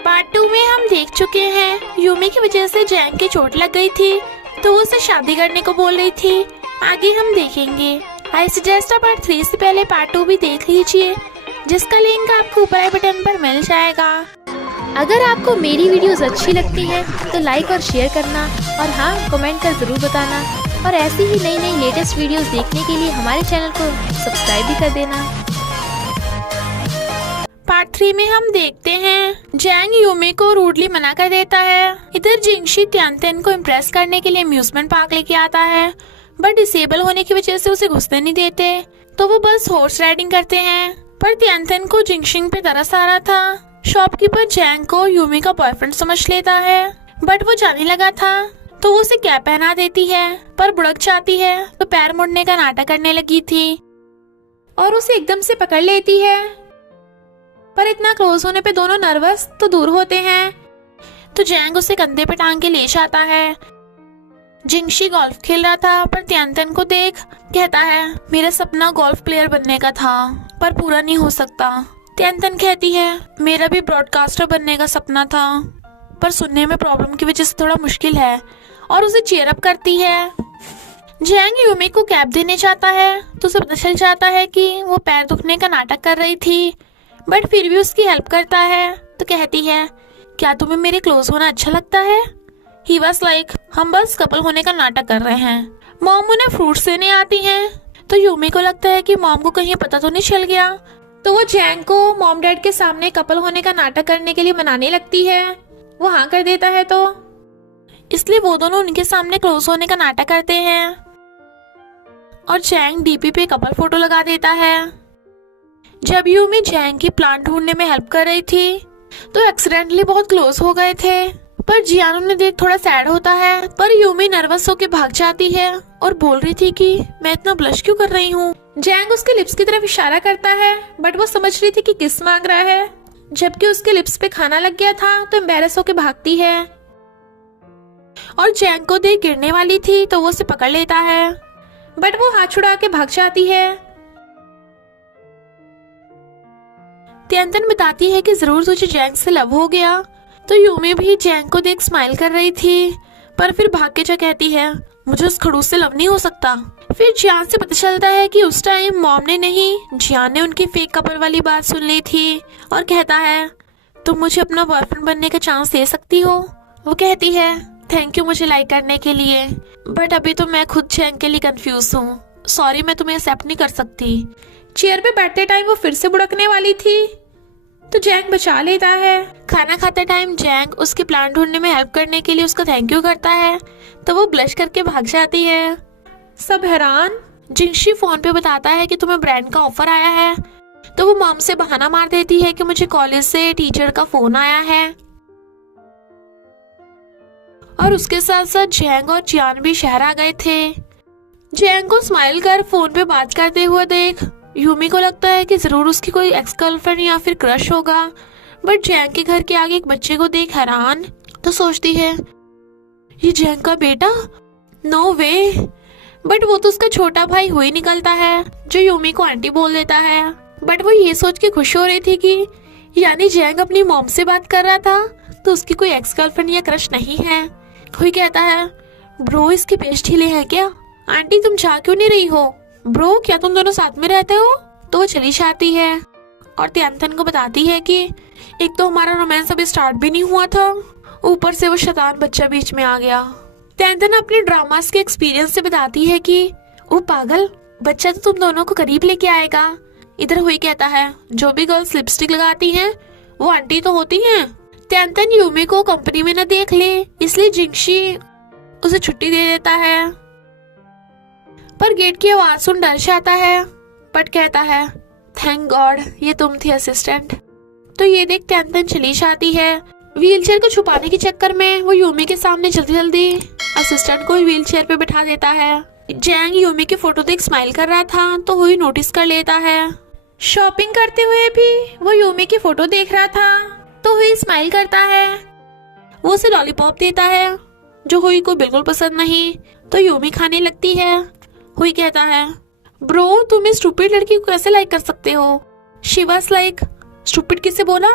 Part 2 में हम देख चुके हैं यूमी की वजह से जैंग की चोट लग गई थी तो वो उसे शादी करने को बोल रही थी। आगे हम देखेंगे। आई सजेस्ट पार्ट 3 से पहले पार्ट 2 भी देख लीजिए, जिसका लिंक आपको ऊपर आई बटन पर मिल जाएगा। अगर आपको मेरी वीडियोस अच्छी लगती है तो लाइक और शेयर करना, और हाँ, कमेंट कर ज़रूर बताना। और ऐसी ही नई नई लेटेस्ट वीडियोस देखने के लिए हमारे चैनल को सब्सक्राइब भी कर देना। पार्ट 3 में हम देखते हैं जैंग यूमी को रूडली मना कर देता है। इधर जिंगशी त्यानतेन को इम्प्रेस करने के लिए अम्यूजमेंट पार्क लेके आता है, बट डिसेबल होने की वजह से उसे घुसने नहीं देते, तो वो बस हॉर्स राइडिंग करते हैं। पर त्यानतेन को जिंगशिंग पे तरस आ रहा था। शॉपकीपर जैंग को यूमी का बॉयफ्रेंड समझ लेता है, बट वो जाने लगा था तो वो उसे कैप पहना देती है, पर बुड़क जाती है तो पैर मुड़ने का नाटक करने लगी थी और उसे एकदम से पकड़ लेती है। पर इतना क्लोज होने पे दोनों नर्वस तो दूर होते हैं, तो जैंग उसे कंधे पे टांग के ले जाता है। जिंगशी गोल्फ खेल रहा था, पर त्यानतेन को देख कहता है मेरा सपना गोल्फ प्लेयर बनने का था, पर पूरा नहीं हो सकता। त्यानतेन कहती है मेरा भी ब्रॉडकास्टर बनने का सपना था, पर सुनने में प्रॉब्लम की वजह से थोड़ा मुश्किल है, और उसे चीयर अप करती है। जैंग यूमी को कैप देने चाहता है तो उसे पता चल जाता है कि वो पैर दुखने का नाटक कर रही थी, बट फिर भी उसकी हेल्प करता है। तो कहती है क्या तुम्हें मेरे क्लोज होना अच्छा लगता है? ही वाज लाइक हम बस कपल होने का नाटक कर रहे हैं। मॉम उन्हें फ्रूट्स देने आती हैं, तो यूमी को लगता है कि मॉम को कहीं पता तो नहीं चल गया, तो वो जैंग को मॉम डैड के सामने कपल होने का नाटक करने के लिए मनाने लगती है। वो हाँ कर देता है, तो इसलिए वो दोनों उनके सामने क्लोज होने का नाटक करते हैं और जैंग डीपी पे कपल फोटो लगा देता है। जब यूमी जैंग की प्लांट ढूंढने में हेल्प कर रही थी तो एक्सीडेंटली बहुत क्लोज हो गए थे, पर जियान उन्हें देख थोड़ा सैड होता है, पर यूमी नर्वस होकर भाग जाती है और बोल रही थी कि मैं इतना ब्लश क्यों कर रही हूँ। जैंग उसके लिप्स की तरफ इशारा करता है, बट वो समझ रही थी कि किस मांग रहा है, जबकि उसके लिप्स पे खाना लग गया था, तो एम्बैरस होकर भागती है और जैंग को देख गिरने वाली थी तो वो उसे पकड़ लेता है, बट वो हाथ छुड़ा के भाग जाती है। त्यानतेन बताती है कि जरूर तुझे जैंग से लव हो गया, तो यूमी भी जैंग को देख स्माइल कर रही थी, पर फिर भाग के जो कहती है मुझे उस खड़ूस से लव नहीं हो सकता। फिर जियान से पता चलता है कि उस टाइम मॉम ने नहीं, जियान ने उनकी फेक कपल वाली बात सुन ली थी, और कहता है तुम मुझे अपना बॉयफ्रेंड बनने का चांस दे सकती हो। वो कहती है थैंक यू मुझे लाइक करने के लिए, बट अभी तो मैं खुद जैंग के लिए कंफ्यूज हूँ, सॉरी मैं तुम्हें एक्सेप्ट नहीं कर सकती। चेयर पे बैठते टाइम वो फिर से बुड़कने वाली थी, तो जैंग बचा लेता है। खाना खाते टाइम जैंग उसके प्लान ढूंढने में हेल्प करने के लिए उसका थैंक यू करता है, तो वो ब्लश करके भाग जाती है। सब हैरान। जिंगशी फोन पे बताता है कि तुम्हें ब्रांड का ऑफर आया है, तो वो मॉम से बहाना मार देती है कि मुझे कॉलेज से टीचर का फोन आया है, और उसके साथ साथ जैंग और जियान भी शहर आ गए थे। जैंग को स्माइल कर फोन पे बात करते हुए देख यूमी को लगता है कि जरूर उसकी कोई एक्स गर्लफ्रेंड या फिर क्रश होगा, बट जैंग के घर के आगे एक बच्चे को देख हैरान, तो सोचती है ये जैंग का बेटा, नो वे, बट वो तो उसका छोटा भाई हो ही निकलता है, जो यूमी को आंटी बोल देता है। बट वो ये सोच के खुश हो रही थी कि यानी जैंग अपनी मॉम से बात कर रहा था तो उसकी कोई एक्स गर्लफ्रेंड या क्रश नहीं है। कोई कहता है ब्रो इसके पेश ढीले हैं क्या, आंटी तुम जा क्यों नहीं रही हो, ब्रो क्या तुम दोनों साथ में रहते हो? तो वो चली जाती है और त्यानतेन को बताती है कि एक तो हमारा रोमांस अभी स्टार्ट भी नहीं हुआ था, ऊपर से वो शैतान बच्चा बीच में आ गया। त्यानतेन अपने ड्रामास के एक्सपीरियंस से बताती है कि वो पागल बच्चा तो तुम दोनों को करीब लेके आएगा। इधर हुई कहता है जो भी गर्ल्स लिपस्टिक लगाती हैं वो आंटी तो होती हैं। त्यानतेन यूमी को कंपनी में न देख ले, इसलिए जिंगशी उसे छुट्टी दे देता है, पर गेट की आवाज सुन डर जाता है, बट कहता है थैंक गॉड ये तुम थी असिस्टेंट। तो ये देख त्यानतेन चली जाती है। व्हीलचेयर को छुपाने के चक्कर में वो यूमी के सामने जल्दी जल्दी असिस्टेंट को व्हीलचेयर पे बिठा देता है। जैंग यूमी की फोटो देख स्माइल कर रहा था, तो हुई नोटिस कर लेता है। शॉपिंग करते हुए भी वो यूमी की फोटो देख रहा था, तो हुई स्माइल करता है। वो उसे लॉलीपॉप देता है, जो हुई को बिल्कुल पसंद नहीं, तो यूमी खाने लगती है। हुई कहता है ब्रो तुम इस स्टूपिड लड़की को कैसे लाइक कर सकते हो? शी वाज लाइक स्टूपिड किसे बोला?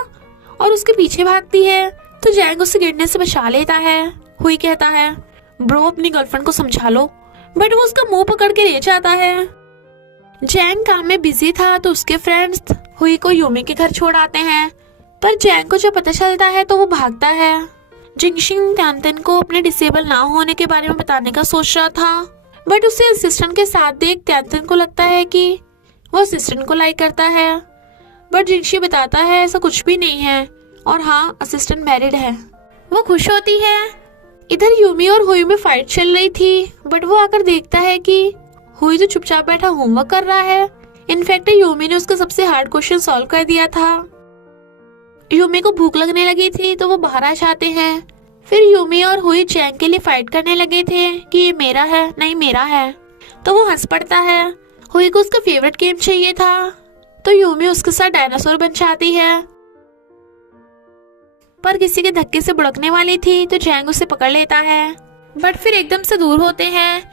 और उसके पीछे भागती है तो जैंग उसे गिरने से बचा लेता है। हुई कहता है, ब्रो अपनी गर्लफ्रेंड को समझा लो, बट वो उसका मुंह पकड़ के ले जाता है। जैंग काम में बिजी था तो उसके फ्रेंड्स हुई को यूमी के घर छोड़ आते हैं, पर जैंग को जब पता चलता है तो वो भागता है। जिंगशिंग त्यानतेन को अपने डिसेबल ना होने के बारे में बताने का सोच रहा था, बट उसे असिस्टेंट के साथ देख त्यानतेन को लगता है कि वो असिस्टेंट को लाइक करता है, बट जिंगशी बताता है ऐसा कुछ भी नहीं है और हाँ असिस्टेंट मैरिड है। वो खुश होती है। इधर यूमी और हुई में फाइट चल रही थी, बट वो आकर देखता है कि हुई तो चुपचाप बैठा होमवर्क कर रहा है। इनफैक्ट यूमी ने उसका सबसे हार्ड क्वेश्चन सॉल्व कर दिया था। यूमी को भूख लगने लगी थी तो वो बाहर आ जाते हैं। फिर यूमी और हुई जैंग के लिए फाइट करने लगे थे कि ये मेरा है, नहीं मेरा है, तो वो हंस पड़ता है। हुई को उसका फेवरेट गेम चाहिए था तो यूमी उसके साथ डायनासोर बन जाती है, पर किसी के धक्के से बुड़कने वाली थी तो जैंग उसे पकड़ लेता है, बट फिर एकदम से दूर होते हैं।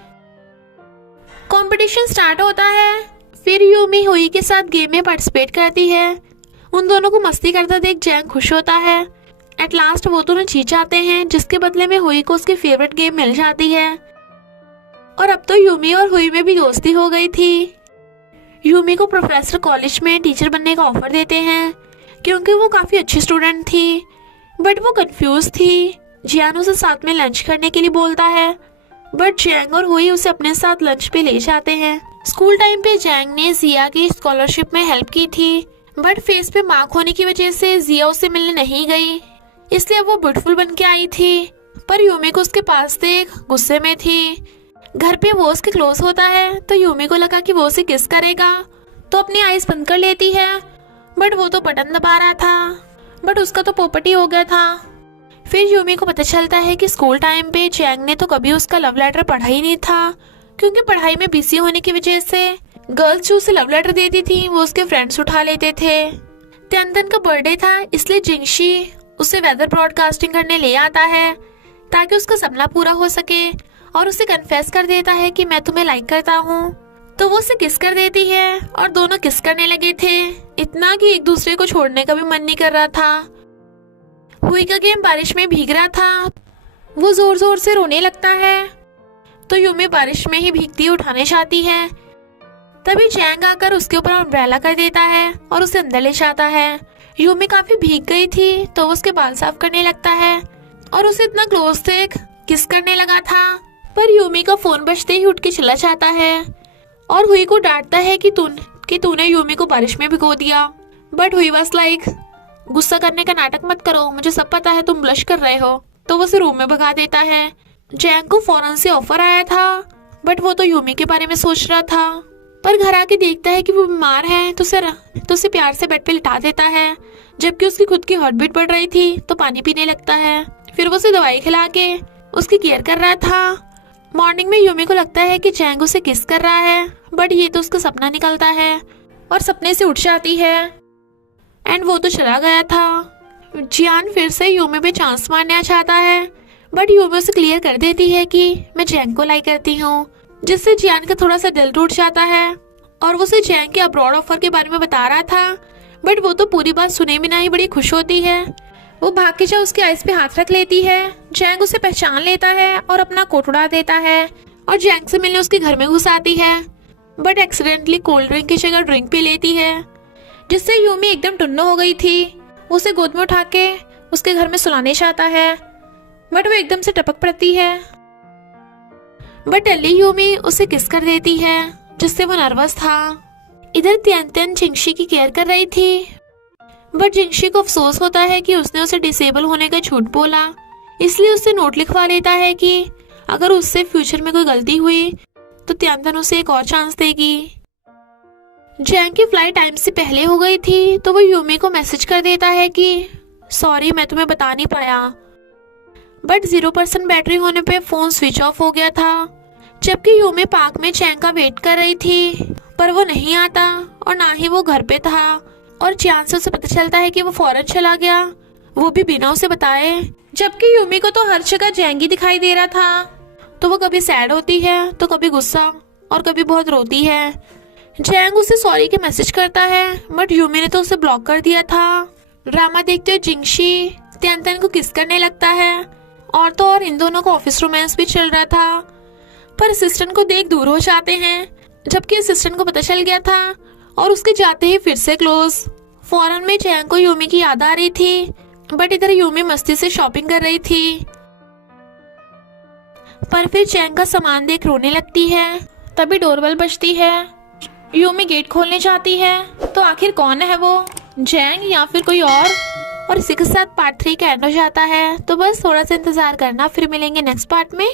कंपटीशन स्टार्ट होता है। फिर यूमी हुई के साथ गेम में पार्टिसिपेट करती है। उन दोनों को मस्ती करता देख जैंग खुश होता है। एट लास्ट वो दोनों जीत जाते हैं, जिसके बदले में हुई को उसकी फेवरेट गेम मिल जाती है। और अब तो यूमी और हुई में भी दोस्ती हो गई थी। यूमी को प्रोफेसर कॉलेज में टीचर बनने का ऑफर देते हैं क्योंकि वो काफी अच्छी स्टूडेंट थी, बट वो कंफ्यूज थी। जियान उसे साथ में लंच करने के लिए बोलता है, बट जैंग और हुई उसे अपने साथ लंच पे ले जाते हैं। स्कूल टाइम पे जैंग ने जिया की स्कॉलरशिप में हेल्प की थी, बट फेस पे मार्क होने की वजह से जिया उसे मिलने नहीं गई, इसलिए वो ब्यूटीफुल बन के आई थी। पर यूमी को उसके पास देख गुस्से में थी। घर पे वो उसके क्लोज होता है तो यूमी को लगा कि वो उसे किस करेगा, तो अपनी आईज बंद कर लेती है, बट वो तो बटन दबा रहा था, बट उसका तो पोपट ही हो गया था। फिर यूमी को पता चलता है कि स्कूल टाइम पे जैंग ने तो कभी उसका लव लेटर पढ़ा ही नहीं था, क्योंकि पढ़ाई में बिजी होने की वजह से गर्ल्स जो उसे लव लेटर देती थी वो उसके फ्रेंड्स उठा लेते थे। त्यानतेन का बर्थडे था, इसलिए जिंगशी उसे वेदर ब्रॉडकास्टिंग करने ले आता है ताकि उसका सपना पूरा हो सके, और उसे कन्फेस कर देता है कि मैं तुम्हें लाइक करता हूँ। तो वो उसे किस कर देती है और दोनों किस करने लगे थे, इतना कि एक दूसरे को छोड़ने का भी मन नहीं कर रहा था। हुई का गेम बारिश में भीग रहा था, वो जोर जोर से रोने लगता है, तो यूमी बारिश में ही भीगती उठाने जाती है। तभी जैंग आकर उसके ऊपर अम्ब्रेला कर देता है और उसे अंदर ले जाता है। यूमी काफी भीग गई थी तो वो उसके बाल साफ करने लगता है और उसे इतना क्लोज देख किस करने लगा था, पर यूमी का फोन बजते ही उठ के चला जाता है और हुई को डांटता है कि तूने यूमी को बारिश में भिगो दिया। बट हुई बस लाइक, गुस्सा करने का नाटक मत करो, मुझे सब पता है तुम ब्लश कर रहे हो, तो वो उसे रूम में भगा देता है। जैंग को फौरन से ऑफर आया था, बट वो तो यूमी के बारे में सोच रहा था, पर घर आके देखता है कि वो बीमार है तो उसे प्यार से बेड पे लिटा देता है, जबकि उसकी खुद की हार्ट बीट बढ़ रही थी तो पानी पीने लगता है। फिर वो उसे दवाई खिला के उसकी केयर कर रहा था। मॉर्निंग में यूमी को लगता है कि जैंग उसे किस कर रहा है, बट ये तो उसका सपना निकलता है और सपने से उठ जाती है एंड वो तो चला गया था। जियान फिर से यूमी पे चांस मारना चाहता है, बट यूमी उसे क्लियर कर देती है कि मैं जैंग को लाइक करती हूँ, जिससे जियान का थोड़ा सा दिल टूट जाता है और वो उसे जैंग के अब्रॉड ऑफर के बारे में बता रहा था, बट वो तो पूरी बात सुने बिना ही बड़ी खुश होती है। वो भाग के जाकर उसके आइस पे हाथ रख लेती है। जैंग उसे पहचान लेता है और अपना कोट उड़ा देता है और जैंग से मिलने उसके घर में घुस आती है, बट एक्सीडेंटली कोल्ड ड्रिंक की जगह ड्रिंक पी लेती है, जिससे यूमी एकदम टुन्नो हो गई थी। उसे गोद में उठा के उसके घर में सुलाने चाहता है, बट वो एकदम से टपक पड़ती है, बट टल्ली यूमी उसे किस कर देती है, जिससे वो नर्वस था। इधर त्यानतेन जिंगशी की केयर कर रही थी, बट जिंगशी को अफसोस होता है कि उसने उसे डिसेबल होने का झूठ बोला, इसलिए उससे नोट लिखवा लेता है कि अगर उससे फ्यूचर में कोई गलती हुई तो त्यानतेन उसे एक और चांस देगी। जैंग की फ्लाइट टाइम से पहले हो गई थी तो वो यूमी को मैसेज कर देता है कि सॉरी मैं तुम्हें बता नहीं पाया, बट 0% बैटरी होने पे फोन स्विच ऑफ हो गया था। जबकि यूमी पार्क में जैंग का वेट कर रही थी, पर वो नहीं आता और ना ही वो घर पे था, और जियान से उसे पता चलता है कि वो फौरन चला गया, वो भी बिना उसे बताए। जबकि यूमी को तो हर जगह जैंग ही दिखाई दे रहा था, तो वो कभी सैड होती है तो कभी गुस्सा और कभी बहुत रोती है। जैंग उसे सॉरी के मैसेज करता है, बट यूमी ने तो उसे ब्लॉक कर दिया था। ड्रामा देखते हुए जिंगशी त्यानतन को किस करने लगता है और तो और इन दोनों का ऑफिस रोमांस भी चल रहा था। पर असिस्टेंट को देख दूर हो जाते हैं, जबकि असिस्टेंट को पता चल गया था और उसके जाते ही फिर से क्लोज। फौरन में चैंग को यूमी की याद आ रही थी, बट इधर यूमी मस्ती से शॉपिंग कर रही थी। पर फिर चैंग का सामान देख रोने लगती है। तभी डोरबेल बजती है। यूमी गेट खोलने जाती है, तो आखिर कौन है वो, जैंग या फिर कोई और इसी के साथ पार्ट 3 का एंड हो जाता है। तो बस थोड़ा सा इंतजार करना, फिर मिलेंगे नेक्स्ट पार्ट में।